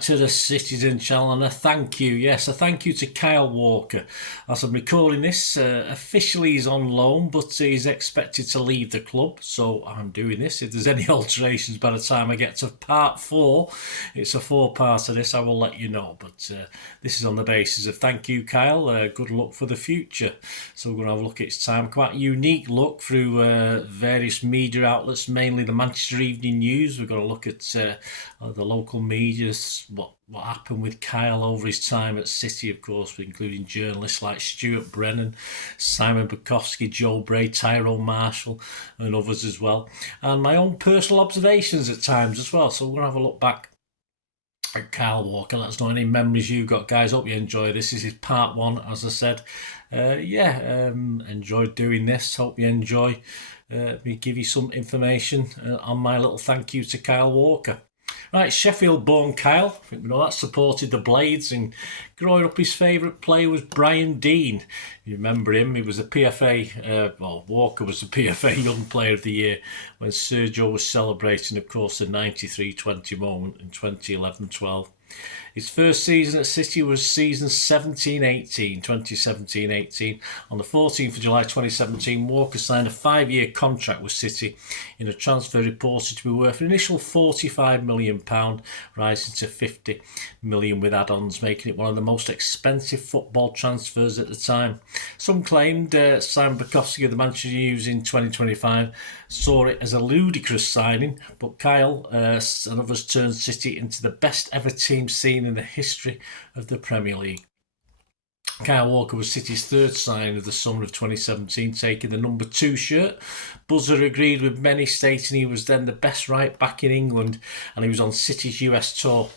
back to the Citizen channel, and a thank you, yes, a thank you to Kyle Walker. As I'm recording this, officially he's on loan, but he's expected to leave the club, so I'm doing this. If there's any alterations by the time I get to part 4, it's a 4-part of this, I will let you know, but this is on the basis of thank you, Kyle, good luck for the future. So we're going to have a look at his time, quite a unique look through various media outlets, mainly the Manchester Evening News. We're going to look at the local media, what happened with Kyle over his time at City, of course, including journalists like Stuart Brennan, Simon Bukowski, Joe Bray, Tyrone Marshall, and others as well, and my own personal observations at times as well. So we're going to have a look back at Kyle Walker. Let us know any memories you've got, guys. Hope you enjoy this. This is part 1, as I said. Enjoyed doing this. Hope you enjoy me give you some information on my little thank you to Kyle Walker. Right, Sheffield-born Kyle, I think we know that, supported the Blades, and growing up his favourite player was Brian Deane. You remember him, he was the PFA, Walker was the PFA Young Player of the Year when Sergio was celebrating, of course, the 93-20 moment in 2011-12. His first season at City was season 2017-18. On the 14th of July 2017, Walker signed a 5-year contract with City in a transfer reported to be worth an initial £45 million, rising to £50 million with add-ons, making it one of the most expensive football transfers at the time. Some claimed Simon Bukowski of the Manchester News in 2025 saw it as a ludicrous signing, but Kyle and others turned City into the best ever team seen in the history of the Premier League. Kyle Walker was City's third signing of the summer of 2017, taking the number 2 shirt. Buzzer agreed with many, stating he was then the best right back in England, and he was on City's US tour.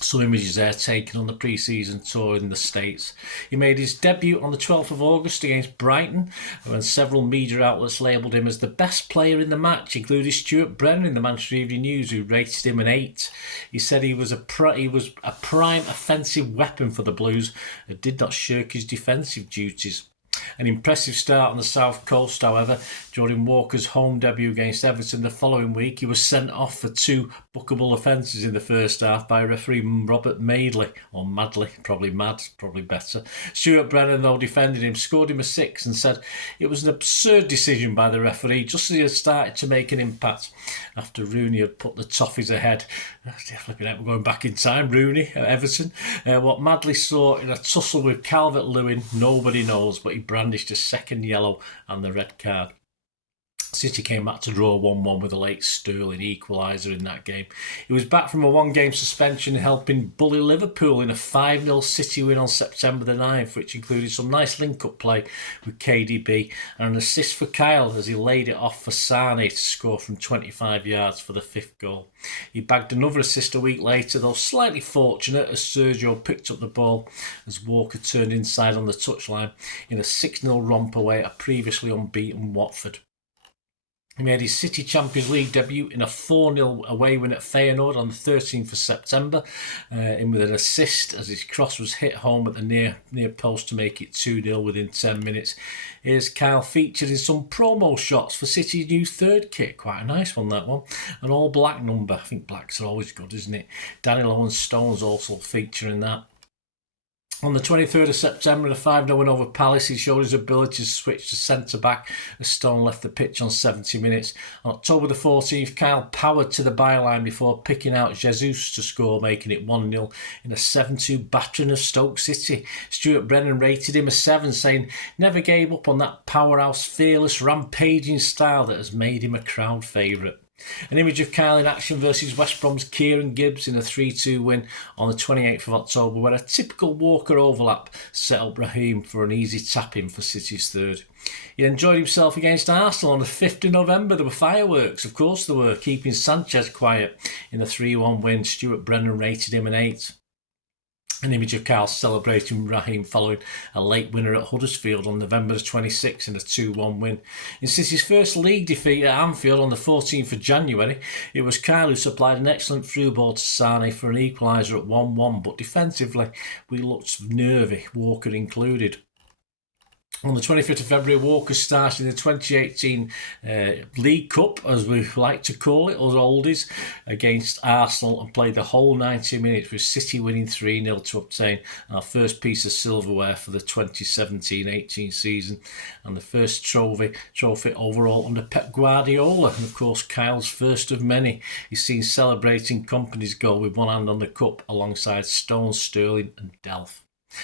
Some images there taken on the pre-season tour in the States. He made his debut on the 12th of August against Brighton, when several media outlets labelled him as the best player in the match, including Stuart Brennan in the Manchester Evening News, who rated him an 8. He said he was a prime offensive weapon for the Blues and did not shirk his defensive duties. An impressive start on the South Coast, however. During Walker's home debut against Everton the following week, he was sent off for 2 bookable offences in the first half by referee Robert Madeley, or Madley, probably better. Stuart Brennan, though, defended him, scored him a 6 and said it was an absurd decision by the referee, just as he had started to make an impact after Rooney had put the Toffees ahead. We're going back in time, Rooney at Everton. What Madley saw in a tussle with Calvert-Lewin, nobody knows, but he brandished a second yellow and the red card. City came back to draw 1-1 with a late Sterling equaliser in that game. He was back from a 1-game suspension, helping bully Liverpool in a 5-0 City win on September the 9th, which included some nice link-up play with KDB and an assist for Kyle as he laid it off for Sane to score from 25 yards for the 5th goal. He bagged another assist a week later, though slightly fortunate, as Sergio picked up the ball as Walker turned inside on the touchline in a 6-0 romp away at a previously unbeaten Watford. He made his City Champions League debut in a 4-0 away win at Feyenoord on the 13th of September, in with an assist as his cross was hit home at the near post to make it 2-0 within 10 minutes. Here's Kyle featured in some promo shots for City's new 3rd kit. Quite a nice one, that one. An all-black number. I think blacks are always good, isn't it? Danilo and Stones also featuring that. On the 23rd of September, in a 5-0 win over Palace, he showed his ability to switch to centre-back as Stone left the pitch on 70 minutes. On October the 14th, Kyle powered to the byline before picking out Jesus to score, making it 1-0 in a 7-2 battering of Stoke City. Stuart Brennan rated him a 7, saying, "Never gave up on that powerhouse, fearless, rampaging style that has made him a crowd favourite." An image of Kyle in action versus West Brom's Kieran Gibbs in a 3-2 win on the 28th of October, where a typical Walker overlap set up Raheem for an easy tap-in for City's 3rd. He enjoyed himself against Arsenal on the 5th of November. There were fireworks, of course there were, keeping Sanchez quiet in a 3-1 win. Stuart Brennan rated him an 8. An image of Kyle celebrating Raheem following a late winner at Huddersfield on November 26 in a 2-1 win. In City's first league defeat at Anfield on the 14th of January, it was Kyle who supplied an excellent through ball to Sane for an equaliser at 1-1, but defensively we looked nervy, Walker included. On the 25th of February, Walker started in the 2018 League Cup, as we like to call it, us oldies, against Arsenal and played the whole 90 minutes, with City winning 3-0 to obtain our first piece of silverware for the 2017-18 season and the first trophy overall under Pep Guardiola. And of course, Kyle's first of many. He's seen celebrating Kompany's goal with one hand on the cup alongside Stones, Sterling and Delph.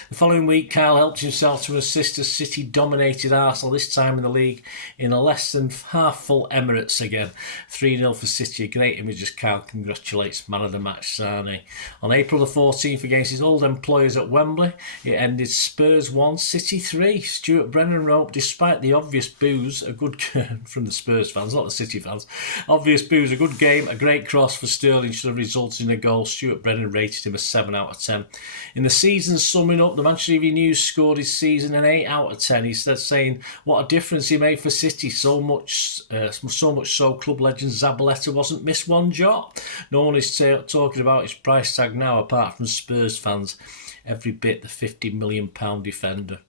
The following week, Kyle helped himself to an assist as City dominated Arsenal, this time in the league, in a less than half-full Emirates again. 3-0 for City, a great image as Kyle congratulates man of the match Sane. On April the 14th, against his old employers at Wembley, it ended Spurs 1, City 3. Stuart Brennan wrote, despite the obvious boos, a good from the Spurs fans, not the City fans, obvious boos, a good game, a great cross for Sterling should have resulted in a goal. Stuart Brennan rated him a 7 out of 10. In the season summing up, the Manchester Evening News scored his season an 8 out of 10. He said, saying what a difference he made for City, so much so club legend Zabaleta wasn't missed one jot. No one is talking about his price tag now apart from Spurs fans, every bit the £50 million defender.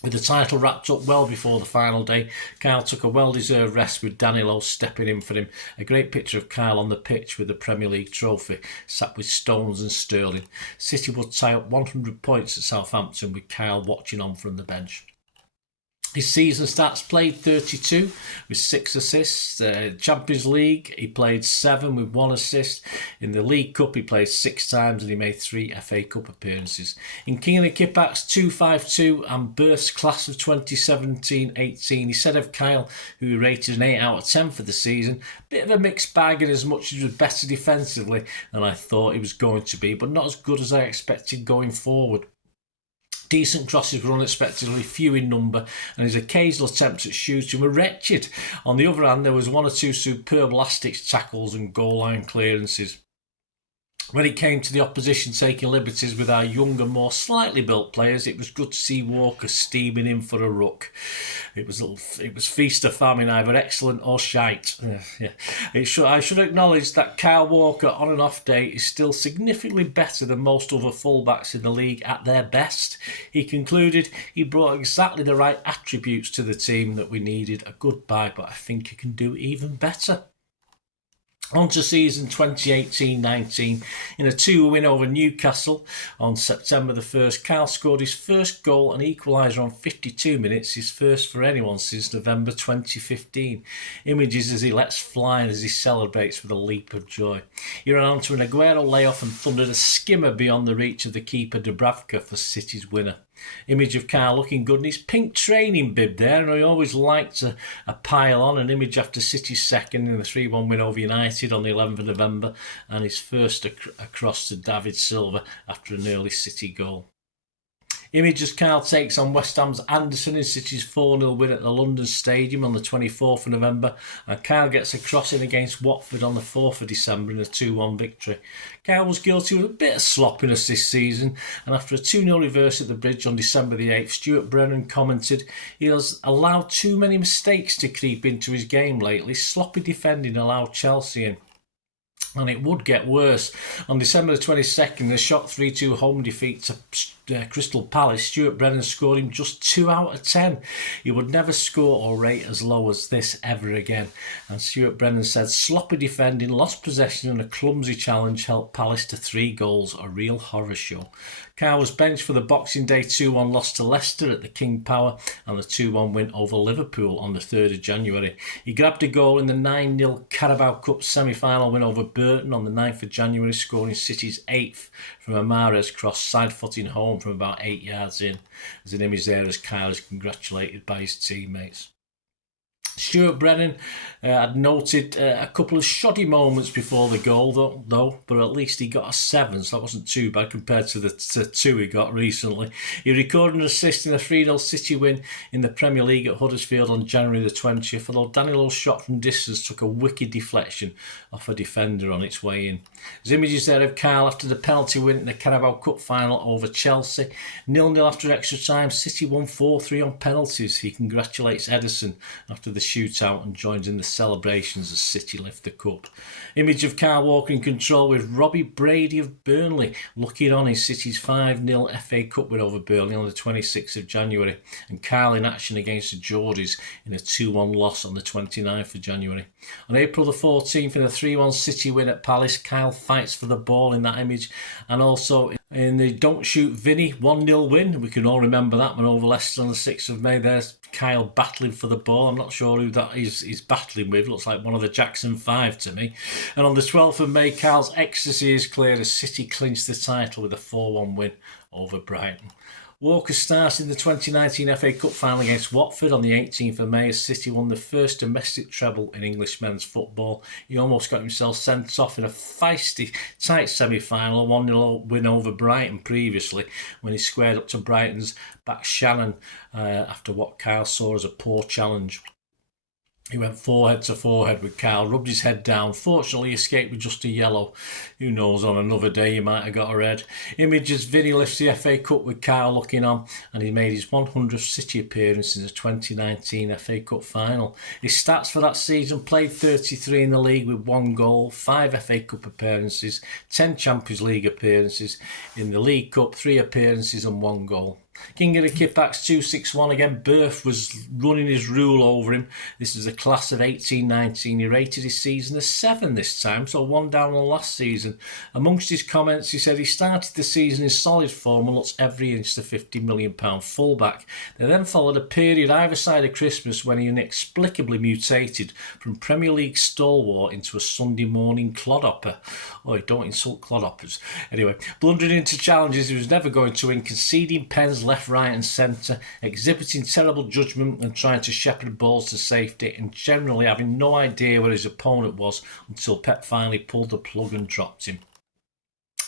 With the title wrapped up well before the final day, Kyle took a well-deserved rest with Danilo stepping in for him. A great picture of Kyle on the pitch with the Premier League trophy, sat with Stones and Sterling. City would tie up 100 points at Southampton with Kyle watching on from the bench. His season stats: played 32 with 6 assists. Champions League, he played 7 with 1 assist. In the League Cup, he played 6 times and he made 3 FA Cup appearances. In King of the Kippax, 252 and Burst class of 2017-18. He said of Kyle, who he rated an 8 out of 10 for the season, bit of a mixed bag in as much as he was better defensively than I thought he was going to be, but not as good as I expected going forward. Decent crosses were unexpectedly few in number, and his occasional attempts at shooting were wretched. On the other hand, there was 1 or 2 superb last-ditch tackles and goal line clearances. When it came to the opposition taking liberties with our younger, more slightly built players, it was good to see Walker steaming in for a ruck. It was feast or famine, either excellent or shite. I should acknowledge that Kyle Walker on an off day is still significantly better than most other fullbacks in the league at their best. He concluded he brought exactly the right attributes to the team that we needed. A good buy, but I think he can do even better. On to season 2018-19. In a 2 win over Newcastle on September the 1st, Kyle scored his first goal and equaliser on 52 minutes, his first for anyone since November 2015. Images as he lets fly and as he celebrates with a leap of joy. He ran onto an Aguero layoff and thundered a skimmer beyond the reach of the keeper Dubravka for City's winner. Image of Kyle looking good in his pink training bib there, and he always liked a pile on. An image after City's second in the 3-1 win over United on the 11th of November, and his first across to David Silva after an early City goal. Image as Kyle takes on West Ham's Anderson in City's 4-0 win at the London Stadium on the 24th of November, and Kyle gets a cross in against Watford on the 4th of December in a 2-1 victory. Kyle was guilty of a bit of sloppiness this season, and after a 2-0 reverse at the Bridge on December the 8th, Stuart Brennan commented, he has allowed too many mistakes to creep into his game lately. Sloppy defending allowed Chelsea in. And it would get worse. On December the 22nd, the shock 3-2 home defeat to Crystal Palace, Stuart Brennan scored him just 2 out of 10. He would never score or rate as low as this ever again. And Stuart Brennan said, sloppy defending, lost possession and a clumsy challenge helped Palace to 3 goals, a real horror show. Kyle was benched for the Boxing Day 2-1 loss to Leicester at the King Power and the 2-1 win over Liverpool on the 3rd of January. He grabbed a goal in the 9-0 Carabao Cup semi-final win over Burton on the 9th of January, scoring City's 8th from a Mahrez cross, side-footing home from about 8 yards in. There's an image there as Kyle is congratulated by his teammates. Stuart Brennan had noted a couple of shoddy moments before the goal, though, but at least he got a 7, so that wasn't too bad compared to the 2 he got recently. He recorded an assist in a 3-0 City win in the Premier League at Huddersfield on January the 20th, although Danilo's shot from distance took a wicked deflection off a defender on its way in. There's images there of Kyle after the penalty win in the Carabao Cup final over Chelsea. 0-0 after extra time, City won 4-3 on penalties. He congratulates Ederson after the shootout and joins in the celebrations as City lift the cup. Image of Kyle Walker in control with Robbie Brady of Burnley looking on in City's 5-0 FA Cup win over Burnley on the 26th of January, and Kyle in action against the Geordies in a 2-1 loss on the 29th of January. On April the 14th in a 3-1 City win at Palace, Kyle fights for the ball in that image, and also in the Don't Shoot Vinny 1-0 win. We can all remember that one over Leicester on the 6th of May. There's Kyle battling for the ball. I'm not sure who that is he's battling with. Looks like one of the Jackson 5 to me. And on the 12th of May, Kyle's ecstasy is clear as City clinched the title with a 4-1 win over Brighton. Walker started the 2019 FA Cup final against Watford on the 18th of May as City won the first domestic treble in English men's football. He almost got himself sent off in a feisty, tight semi-final, a 1-0 win over Brighton previously when he squared up to Brighton's back Shannon after what Kyle saw as a poor challenge. He went forehead to forehead with Kyle, rubbed his head down. Fortunately, he escaped with just a yellow. Who knows, on another day he might have got a red. Images, Vinny lifts the FA Cup with Kyle looking on, and he made his 100th City appearance in the 2019 FA Cup final. His stats for that season: played 33 in the league with 1 goal, 5 FA Cup appearances, 10 Champions League appearances. In the League Cup, 3 appearances and 1 goal. King of the Kippax 261 again. Birth was running his rule over him. This is a class of 18-19. He rated his season as 7 this time, so 1 down on last season. Amongst his comments, he said he started the season in solid form and looks every inch the £50 million fullback. There then followed a period either side of Christmas when he inexplicably mutated from Premier League stalwart into a Sunday morning clodhopper. Oh, don't insult clodhoppers. Anyway, blundering into challenges he was never going to win, conceding pens left, right and centre, exhibiting terrible judgment and trying to shepherd balls to safety, and generally having no idea where his opponent was until Pep finally pulled the plug and dropped him.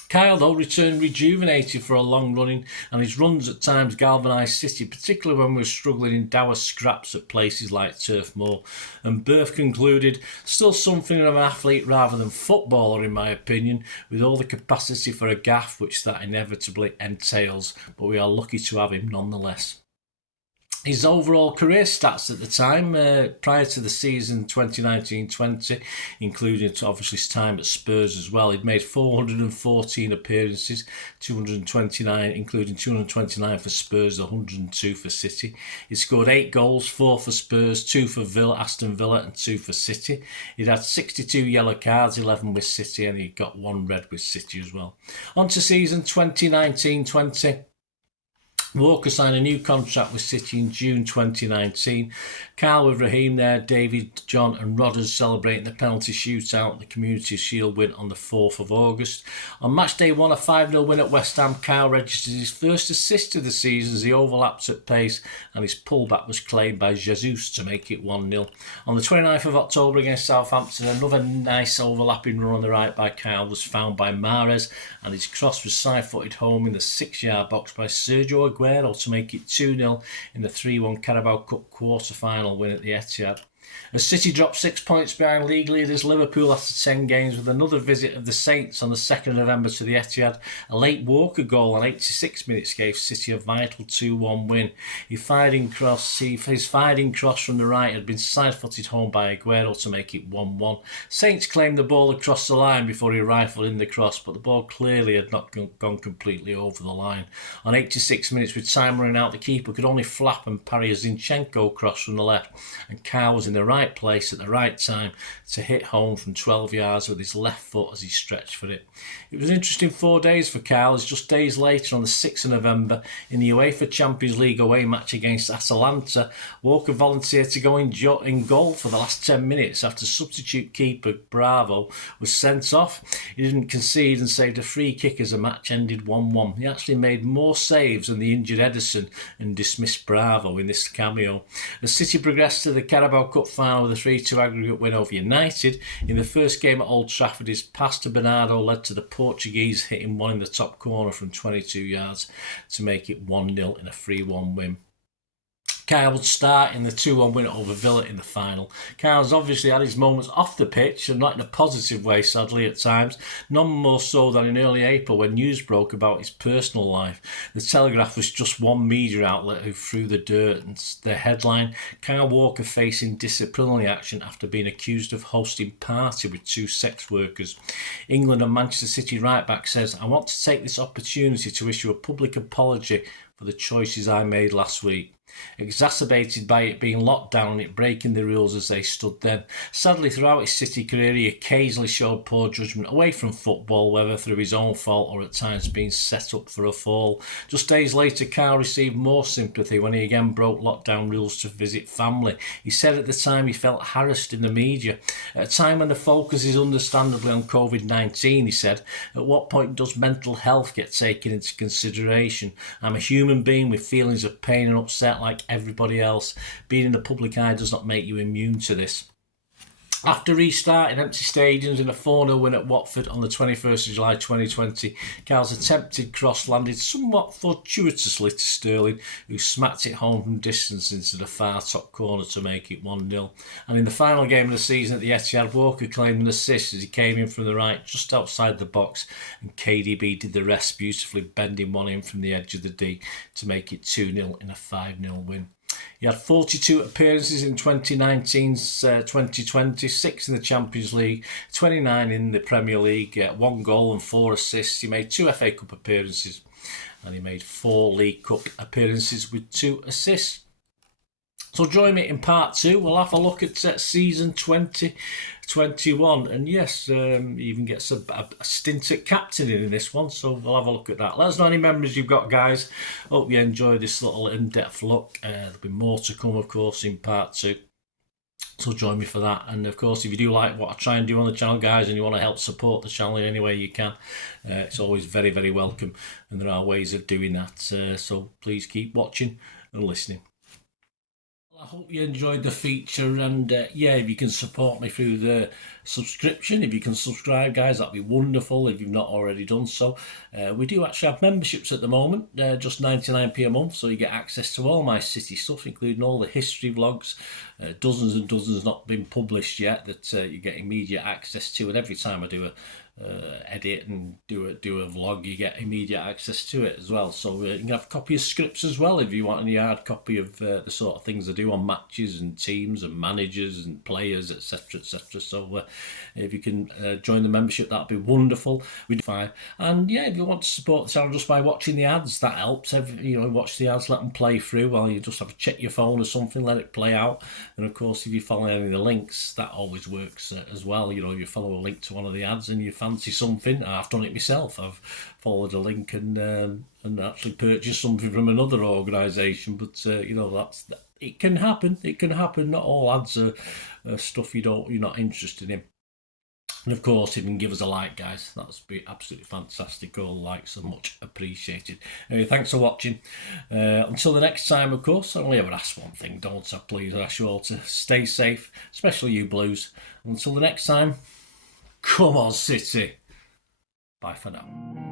Kyle, though, returned rejuvenated for a long running, and his runs at times galvanised City, particularly when we were struggling in dour scraps at places like Turf Moor. And Birth concluded, still something of an athlete rather than footballer in my opinion, with all the capacity for a gaff which that inevitably entails, but we are lucky to have him nonetheless. His overall career stats at the time, prior to the season 2019-20, including obviously his time at Spurs as well, he'd made 414 appearances, 229, including 229 for Spurs, 102 for City. He scored 8 goals, 4 for Spurs, 2 for Aston Villa and 2 for City. He'd had 62 yellow cards, 11 with City, and he got 1 red with City as well. On to season 2019-20. Walker signed a new contract with City in June 2019. Kyle with Raheem there, David, John and Rodders celebrating the penalty shootout, the Community Shield win on the 4th of August. On match day 1, a 5-0 win at West Ham, Kyle registered his first assist of the season as he overlapped at pace, and his pullback was claimed by Jesus to make it 1-0. On the 29th of October against Southampton, another nice overlapping run on the right by Kyle was found by Mahrez, and his cross was side-footed home in the 6-yard box by Sergio Aguero to make it 2-0 in the 3-1 Carabao Cup quarter-final win at the Etihad. As City dropped 6 points behind league leaders Liverpool after 10 games with another visit of the Saints on the 2nd of November to the Etihad, a late Walker goal on 86 minutes gave City a vital 2-1 win. His firing cross from the right had been side-footed home by Aguero to make it 1-1. Saints claimed the ball across the line before he rifled in the cross, but the ball clearly had not gone completely over the line. On 86 minutes, with time running out, the keeper could only flap and parry a Zinchenko cross from the left, and Kyle was in the right place at the right time to hit home from 12 yards with his left foot as he stretched for it. It was an interesting 4 days for Kyle, as just days later on the 6th of November in the UEFA Champions League away match against Atalanta, Walker volunteered to go in goal for the last 10 minutes after substitute keeper Bravo was sent off. He didn't concede and saved a free kick as the match ended 1-1. He actually made more saves than the injured Ederson and dismissed Bravo in this cameo. As City progressed to the Carabao Cup final with a 3-2 aggregate win over United, in the first game at Old Trafford, his pass to Bernardo led to the Portuguese hitting one in the top corner from 22 yards to make it 1-0 in a 3-1 win. Kyle would start in the 2-1 win over Villa in the final. Kyle's obviously had his moments off the pitch, and not in a positive way, sadly, at times. None more so than in early April when news broke about his personal life. The Telegraph was just one media outlet who threw the dirt, and their headline, Kyle Walker facing disciplinary action after being accused of hosting party with 2 sex workers. England and Manchester City right-back says, I want to take this opportunity to issue a public apology for the choices I made last week. Exacerbated by it being locked down and it breaking the rules as they stood then. Sadly, throughout his City career, he occasionally showed poor judgment away from football, whether through his own fault or at times being set up for a fall. Just days later, Kyle received more sympathy when he again broke lockdown rules to visit family. He said at the time he felt harassed in the media. At a time when the focus is understandably on COVID-19, he said, at what point does mental health get taken into consideration? I'm a human being with feelings of pain and upset like everybody else. Being in the public eye does not make you immune to this. After restarting empty stadiums in a 4-0 win at Watford on the 21st of July 2020, Kyle's attempted cross landed somewhat fortuitously to Sterling, who smacked it home from distance into the far top corner to make it 1-0. And in the final game of the season at the Etihad, Walker claimed an assist as he came in from the right just outside the box, and KDB did the rest, beautifully bending one in from the edge of the D to make it 2-0 in a 5-0 win. He had 42 appearances in 2019-2020, 6 in the Champions League, 29 in the Premier League, 1 goal and 4 assists. He made 2 FA Cup appearances and he made 4 League Cup appearances with 2 assists. So join me in part 2. We'll have a look at season 2021, and yes, he even gets a stint at captaining in this one, so we'll have a look at that. Let us know any memories you've got, guys. Hope you enjoyed this little in-depth look. There'll be more to come, of course, in part 2. So join me for that. And of course, if you do like what I try and do on the channel, guys, and you want to help support the channel in any way you can, it's always very, very welcome. And there are ways of doing that. So please keep watching and listening. I hope you enjoyed the feature, and yeah, if you can support me through the subscription, if you can subscribe, guys, that'd be wonderful if you've not already done so. We do actually have memberships at the moment, just 99p a month, so you get access to all my City stuff, including all the history vlogs, dozens and dozens not been published yet that you get immediate access to, and every time I do a edit and do a vlog, you get immediate access to it as well. So you can have a copy of scripts as well if you want any hard copy of the sort of things I do on matches and teams and managers and players, etc, etc. So if you can join the membership, that'd be wonderful. We do fine. And yeah, if you want to support the channel just by watching the ads, that helps. Watch the ads, let them play through while you just have to check your phone or something, let it play out. And of course, if you follow any of the links, that always works as well. You follow a link to one of the ads and you fancy something. I've done it myself. I've followed a link and actually purchased something from another organisation. But it can happen. It can happen. Not all ads are stuff you're not interested in. And of course, if you can give us a like, guys, that would be absolutely fantastic. All likes are much appreciated. Anyway, thanks for watching. Until the next time, of course, I only ever ask one thing, don't I? Please, I ask you all to stay safe, especially you Blues. Until the next time, come on, City. Bye for now.